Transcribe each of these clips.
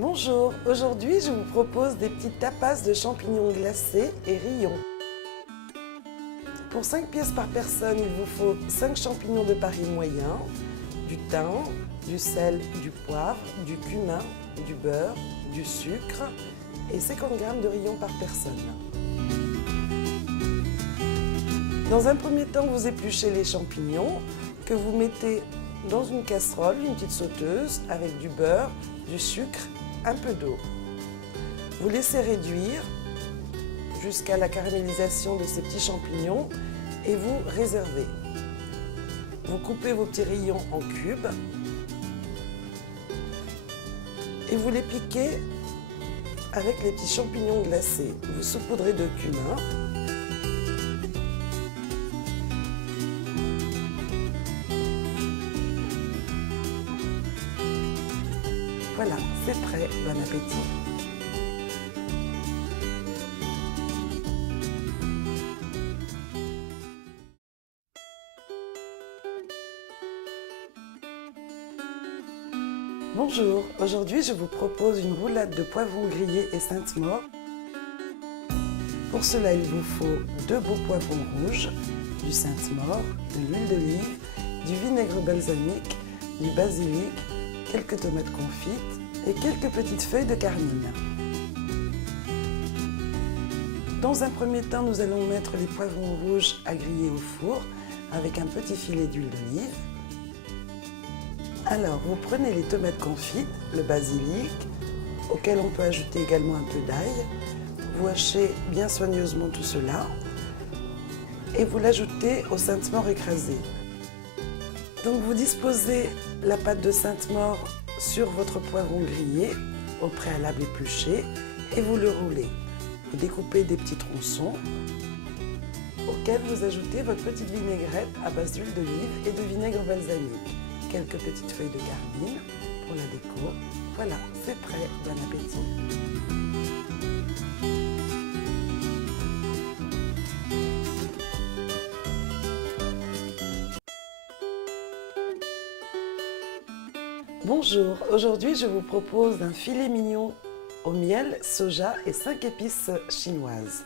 Bonjour, aujourd'hui je vous propose des petites tapas de champignons glacés et rillons. Pour 5 pièces par personne, il vous faut 5 champignons de Paris moyen, du thym, du sel, du poivre, du cumin, du beurre, du sucre et 50 g de rillons par personne. Dans un premier temps, vous épluchez les champignons que vous mettez dans une casserole, une petite sauteuse avec du beurre, du sucre, un peu d'eau. Vous laissez réduire jusqu'à la caramélisation de ces petits champignons et vous réservez. Vous coupez vos petits rillons en cubes et vous les piquez avec les petits champignons glacés. Vous saupoudrez de cumin. Voilà, c'est prêt. Bon appétit! Bonjour, aujourd'hui je vous propose une roulade de poivrons grillés et Sainte-Maure. Pour cela, il vous faut 2 beaux poivrons rouges, du Sainte-Maure, de l'huile d'olive, du vinaigre balsamique, du basilic, quelques tomates confites et quelques petites feuilles de carmine. Dans un premier temps, nous allons mettre les poivrons rouges à griller au four avec un petit filet d'huile d'olive. Alors, vous prenez les tomates confites, le basilic, auquel on peut ajouter également un peu d'ail. Vous hachez bien soigneusement tout cela et vous l'ajoutez au Sainte-Maure écrasé. Donc vous disposez la pâte de Sainte-Maure sur votre poivron grillé, au préalable épluché, et vous le roulez. Vous découpez des petits tronçons auxquels vous ajoutez votre petite vinaigrette à base d'huile d'olive et de vinaigre balsamique. Quelques petites feuilles de carmine pour la déco. Voilà, c'est prêt. Bon appétit! Bonjour, aujourd'hui je vous propose un filet mignon au miel, soja et 5 épices chinoises.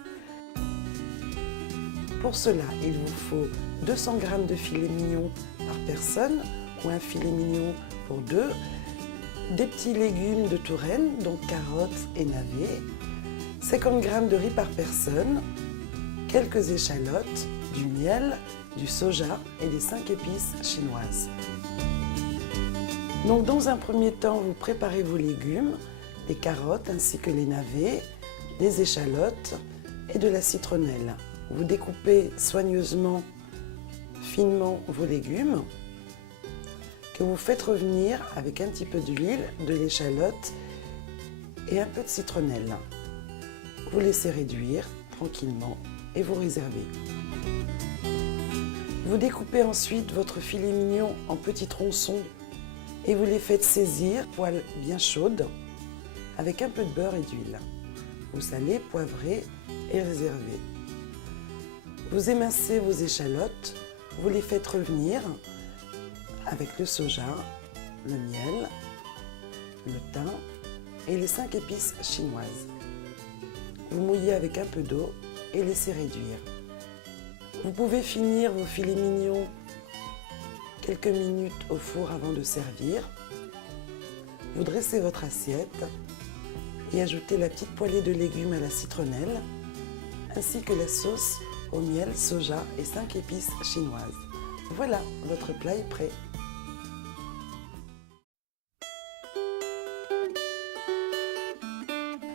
Pour cela, il vous faut 200 g de filet mignon par personne ou un filet mignon pour 2, des petits légumes de Touraine, donc carottes et navets, 50 g de riz par personne, quelques échalotes, du miel, du soja et des 5 épices chinoises. Donc dans un premier temps, vous préparez vos légumes, les carottes ainsi que les navets, des échalotes et de la citronnelle. Vous découpez soigneusement, finement vos légumes que vous faites revenir avec un petit peu d'huile, de l'échalote et un peu de citronnelle. Vous laissez réduire tranquillement et vous réservez. Vous découpez ensuite votre filet mignon en petits tronçons et vous les faites saisir, poêle bien chaude, avec un peu de beurre et d'huile. Vous salez, poivrez et réservez. Vous émincez vos échalotes, vous les faites revenir avec le soja, le miel, le thym et les 5 épices chinoises. Vous mouillez avec un peu d'eau et laissez réduire. Vous pouvez finir vos filets mignons quelques minutes au four avant de servir. Vous dressez votre assiette et ajoutez la petite poêlée de légumes à la citronnelle ainsi que la sauce au miel, soja et 5 épices chinoises. Voilà, votre plat est prêt.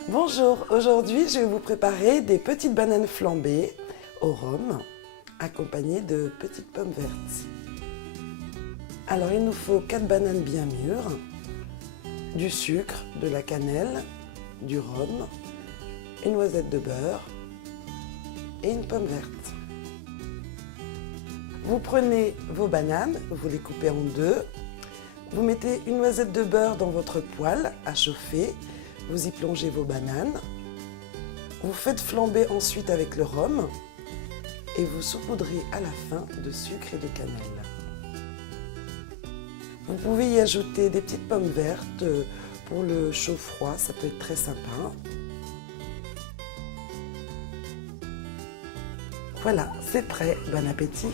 Bonjour, aujourd'hui je vais vous préparer des petites bananes flambées au rhum accompagnées de petites pommes vertes. Alors il nous faut 4 bananes bien mûres, du sucre, de la cannelle, du rhum, une noisette de beurre et une pomme verte. Vous prenez vos bananes, vous les coupez en deux, vous mettez une noisette de beurre dans votre poêle à chauffer, vous y plongez vos bananes, vous faites flamber ensuite avec le rhum et vous saupoudrez à la fin de sucre et de cannelle. Vous pouvez y ajouter des petites pommes vertes Pour le chaud-froid, ça peut être très sympa. Voilà, c'est prêt. Bon appétit!